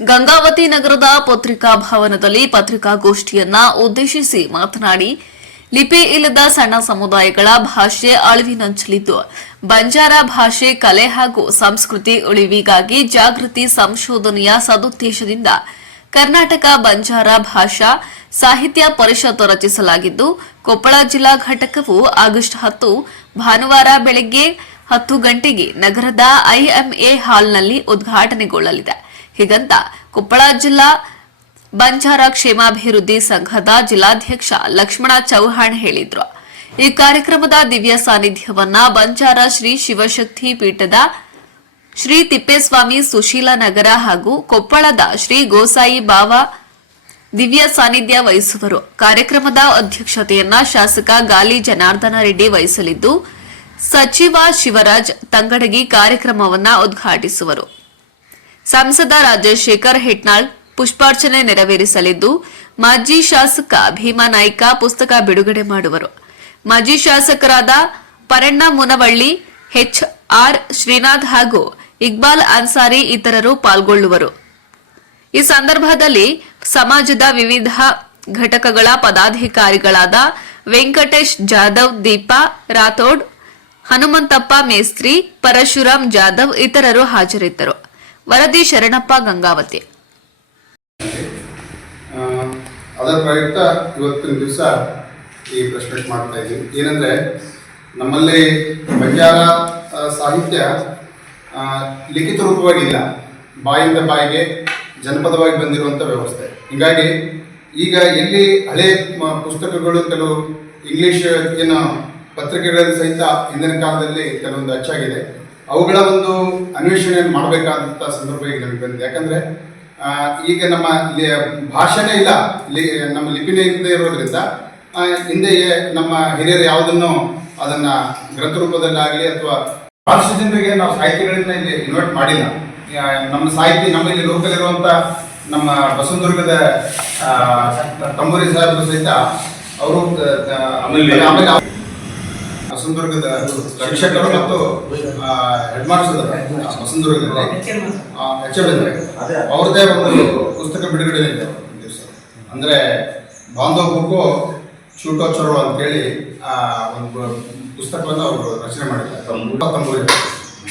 ಗಂಗಾವತಿ ನಗರದ ಪತ್ರಿಕಾ ಭವನದಲ್ಲಿ ಪತ್ರಿಕಾಗೋಷ್ಠಿಯನ್ನ ಉದ್ದೇಶಿಸಿ ಮಾತನಾಡಿ, ಲಿಪಿ ಇಲ್ಲದ ಸಣ್ಣ ಸಮುದಾಯಗಳ ಭಾಷೆ ಅಳಿವಿನಂಚಲಿದ್ದು, ಬಂಜಾರ ಭಾಷೆ ಕಲೆ ಹಾಗೂ ಸಂಸ್ಕೃತಿ ಉಳಿವಿಗಾಗಿ ಜಾಗೃತಿ ಸಂಶೋಧನೆಯ ಸದುದ್ದೇಶದಿಂದ ಕರ್ನಾಟಕ ಬಂಜಾರ ಭಾಷಾ ಸಾಹಿತ್ಯ ಪರಿಷತ್ ರಚಿಸಲಾಗಿದ್ದು, ಕೊಪ್ಪಳ ಜಿಲ್ಲಾ ಘಟಕವು ಆಗಸ್ಟ್ 10 ಭಾನುವಾರ ಬೆಳಗ್ಗೆ 10 ಗಂಟೆಗೆ ನಗರದ ಐಎಂಎ ಹಾಲ್ನಲ್ಲಿ ಉದ್ಘಾಟನೆಗೊಳ್ಳಲಿದೆ. ಹೀಗಂತ ಕೊಪ್ಪಳ ಜಿಲ್ಲಾ ಬಂಜಾರ ಕ್ಷೇಮಾಭಿವೃದ್ಧಿ ಸಂಘದ ಜಿಲ್ಲಾಧ್ಯಕ್ಷ ಲಕ್ಷ್ಮಣ ಚೌಹಾಣ್ ಹೇಳಿದ್ರು. ಈ ಕಾರ್ಯಕ್ರಮದ ದಿವ್ಯ ಸಾನ್ನಿಧ್ಯವನ್ನ ಬಂಜಾರ ಶ್ರೀ ಶಿವಶಕ್ತಿ ಪೀಠದ ಶ್ರೀ ತಿಪ್ಪೇಸ್ವಾಮಿ ಸುಶೀಲ ನಗರ ಹಾಗೂ ಕೊಪ್ಪಳದ ಶ್ರೀ ಗೋಸಾಯಿ ಬಾವ ದಿವ್ಯ ಸಾನ್ನಿಧ್ಯ ವಹಿಸುವರು. ಕಾರ್ಯಕ್ರಮದ ಅಧ್ಯಕ್ಷತೆಯನ್ನ ಶಾಸಕ ಗಾಲಿ ಜನಾರ್ದನ ರೆಡ್ಡಿ ವಹಿಸಲಿದ್ದು, ಸಚಿವ ಶಿವರಾಜ್ ತಂಗಡಗಿ ಕಾರ್ಯಕ್ರಮವನ್ನ ಉದ್ಘಾಟಿಸುವರು. ಸಂಸದ ರಾಜಶೇಖರ್ ಹೆಟ್ನಾಳ್ ಪುಷ್ಪಾರ್ಚನೆ ನೆರವೇರಿಸಲಿದ್ದು, ಮಾಜಿ ಶಾಸಕ ಭೀಮಾನಾಯ್ಕ ಪುಸ್ತಕ ಬಿಡುಗಡೆ ಮಾಡುವರು. ಮಾಜಿ ಶಾಸಕರಾದ ಪರಣ್ಣ ಮುನವಳ್ಳಿ, ಎಚ್ಆರ್ ಶ್ರೀನಾಥ್ ಹಾಗೂ ಇಕ್ಬಾಲ್ ಅನ್ಸಾರಿ ಇತರರು ಪಾಲ್ಗೊಳ್ಳುವರು. ಈ ಸಂದರ್ಭದಲ್ಲಿ ಸಮಾಜದ ವಿವಿಧ ಘಟಕಗಳ ಪದಾಧಿಕಾರಿಗಳಾದ ವೆಂಕಟೇಶ್ ಜಾಧವ್, ದೀಪಾ ರಾಥೋಡ್, ಹನುಮಂತಪ್ಪ ಮೇಸ್ತ್ರಿ, ಪರಶುರಾಮ್ ಜಾಧವ್ ಇತರರು ಹಾಜರಿದ್ದರು. ವರದಿ ಶರಣಪ್ಪ, ಗಂಗಾವತಿ. ಅದರ ಪ್ರಯುಕ್ತ ಇವತ್ತಿನ ದಿವಸ ಈ ಪ್ರೆಸ್ ಮೀಟ್ ಮಾಡ್ತಾ ಇದ್ದೀವಿ. ಏನಂದರೆ, ನಮ್ಮಲ್ಲಿ ಬಂಜಾರ ಸಾಹಿತ್ಯ ಲಿಖಿತ ರೂಪವಾಗಿಲ್ಲ, ಬಾಯಿಂದ ಬಾಯಿಗೆ ಜನಪದವಾಗಿ ಬಂದಿರುವಂಥ ವ್ಯವಸ್ಥೆ. ಹೀಗಾಗಿ ಈಗ ಎಲ್ಲಿ ಹಳೆ ಪುಸ್ತಕಗಳು, ಕೆಲವು ಇಂಗ್ಲೀಷ್ ಏನು ಪತ್ರಿಕೆಗಳಲ್ಲಿ ಸಹಿತ ಹಿಂದಿನ ಕಾಲದಲ್ಲಿ ಕೆಲವೊಂದು ಅಚ್ಚಾಗಿದೆ, ಅವುಗಳ ಒಂದು ಅನ್ವೇಷಣೆಯನ್ನು ಮಾಡಬೇಕಾದಂಥ ಸಂದರ್ಭ ಈಗ ನಮಗೆ ಬಂದಿದೆ. ಯಾಕಂದರೆ ಈಗ ನಮ್ಮ ಭಾಷೆನೇ ಇಲ್ಲ, ನಮ್ಮ ಲಿಪಿನೇ ಇಲ್ಲದೆ ಇರೋದ್ರಿಂದ ಹಿಂದೆ ನಮ್ಮ ಹಿರಿಯರು ಯಾವುದನ್ನು ಅದನ್ನು ಗ್ರಂಥ ರೂಪದಲ್ಲಾಗಲಿ ಅಥವಾ ಭಾಷೆ ಜನರಿಗೆ ನಾವು ಸಾಹಿತ್ಯಗಳಿಂದ ಇಲ್ಲಿ ಇನ್ವೈಟ್ ಮಾಡಿಲ್ಲ. ನಮ್ಮ ಸಾಹಿತ್ಯ ನಮ್ಮಲ್ಲಿ ಲೋಕಲ್ ಇರುವಂಥ ನಮ್ಮ ಬಸವದುರ್ಗದ ತಂಬೂರಿ ಸಾಹೇಬರು ಸಹಿತ ಅವರು ಆಮೇಲೆ ಬಸವದುರ್ಗದ ಶಿಕ್ಷಕರು ಮತ್ತು ಹೆಡ್ ಮಾಸ್ಟರ್ ಬಸವದುರ್ಗದಲ್ಲಿ ಅವ್ರದ್ದೇ ಒಂದು ಪುಸ್ತಕ ಬಿಡುಗಡೆ ಇದೆ ದಿವಸ. ಅಂದರೆ ಬಾಂಧವ ಬುಕ್ಕು ಶೂಟೋತ್ಸವ ಅಂತೇಳಿ ಒಂದು ಪುಸ್ತಕವನ್ನು ಅವರು ರಚನೆ ಮಾಡಿದ್ದಾರೆ. ತಂಬೂರಿ